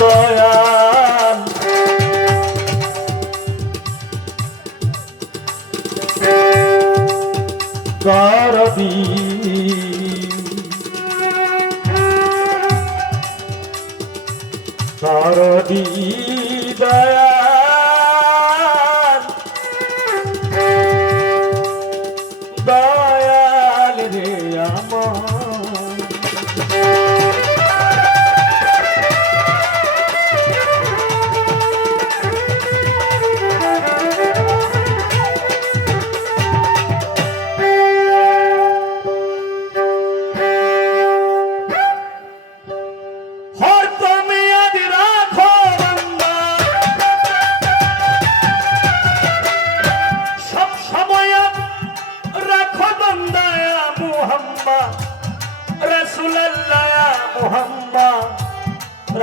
দয়াল করবি করবি দয়াল দয়াল রে আমার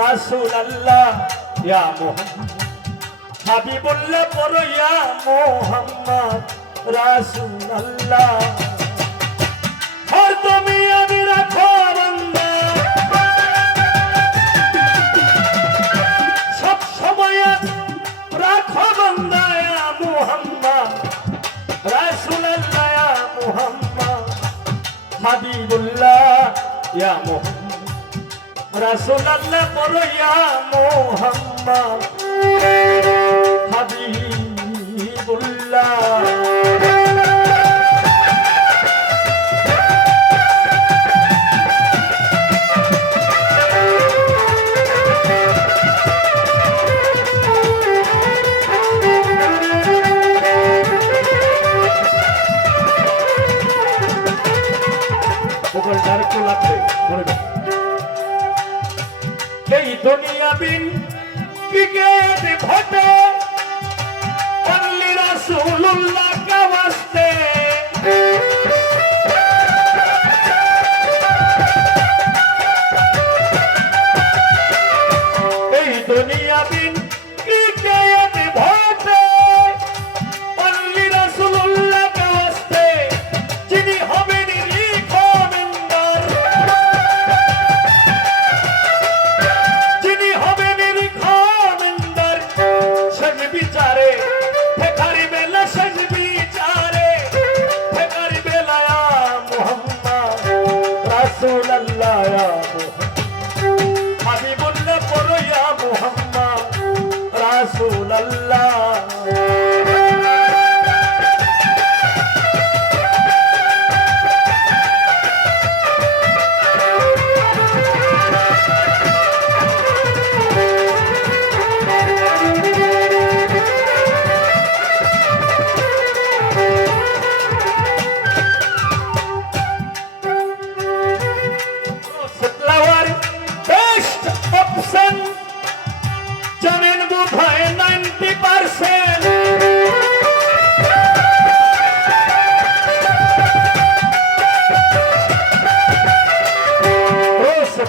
রাসূলুল্লাহ ইয়া মুহাম্মদ হাবিবুল্লাহ পড়ো ইয়া মুহাম্মদ রাসূলুল্লাহ আর তুমি আমি রাখো বান্দা সব সময় রাখো বান্দা ইয়া মুহাম্মদ রাসূলুল্লাহ ইয়া মুহাম্মদ হাবিবুল্লাহ ইয়া মুহাম্মদ রাসূলুল্লাহ পড়ো ইয়া মুহাম্মদ হাবিবুল্লাহ ওগুলো ডাইরেক্ট লাগবে মনে এই দুনিয়া বিন ক্রিকেট ভটে অনলি রাসূলুল্লাহ কা ওয়াস্তে এই দুনিয়া বিন ক্রিকেট ভটে অনলি রাসূলুল্লাহ কা ওয়াস্তে যিনি হবেন রিকমেন্ডার বিচারে ফেকারি বেলা শেষ বিচারে ফেকারি বেলা মুহাম্মদ রাসূলুল্লাহ ইয়া মুহাম্মদ হাবিবুল্লাহ পড়ো ইয়া মুহাম্মদ রাসূলুল্লাহ জানেন বোধহয় 90%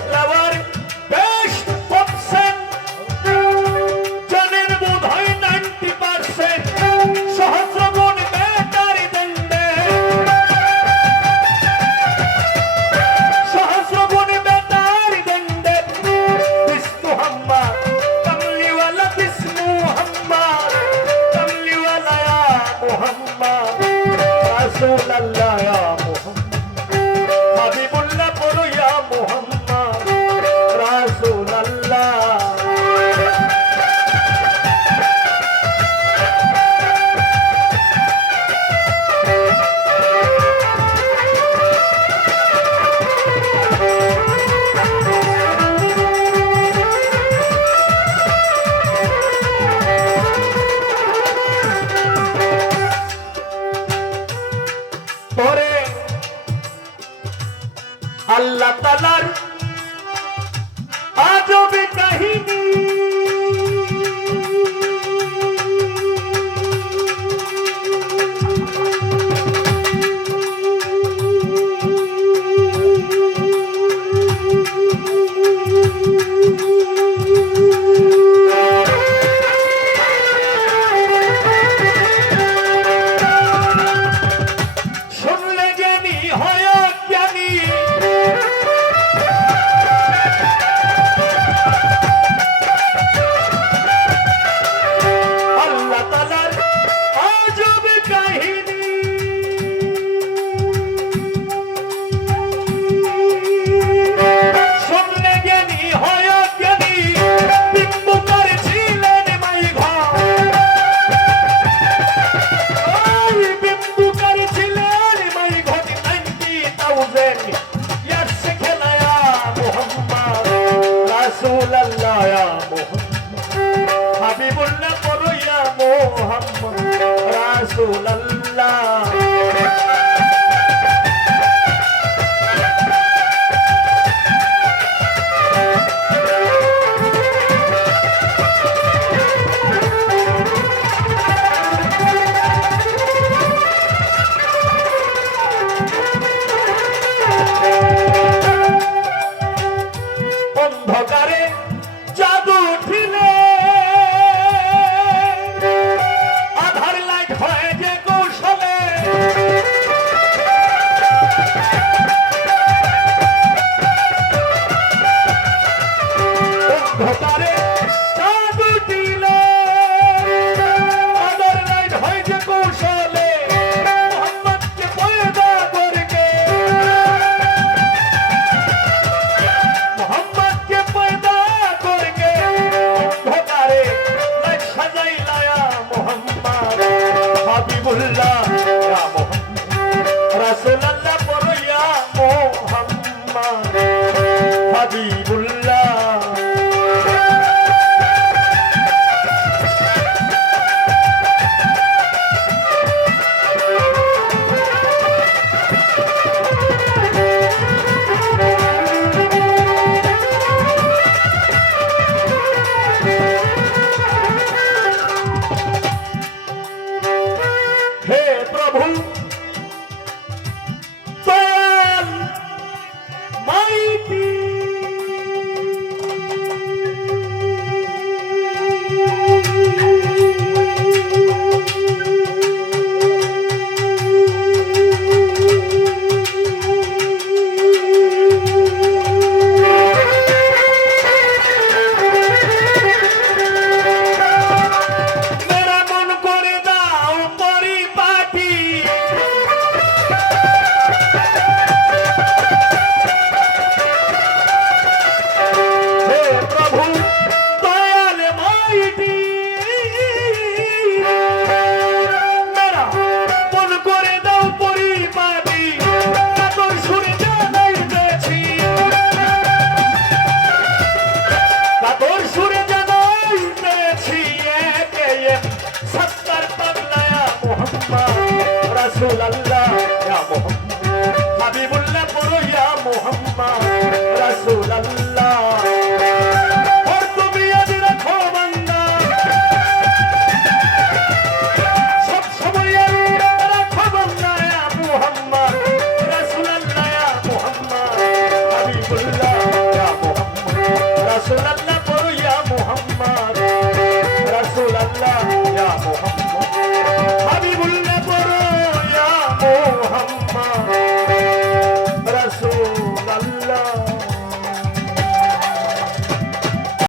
ফ্লাওয়ার বেস্ট অপশন জানেন বোধহয় 90% সহস্র গুণ বেটার দণ্ডে সহস্র গুণ বেটার দণ্ডে বিষ্ণু হাম্মা রাসূলুল্লাহ ইয়া মুহাম্মদ হাবিবুল্লাহ পড়ো ইয়া মুহাম্মদ রাসূলুল্লাহ পরে আল্লাহ তাআলার আজবি কাহিনী রাসূলুল্লাহ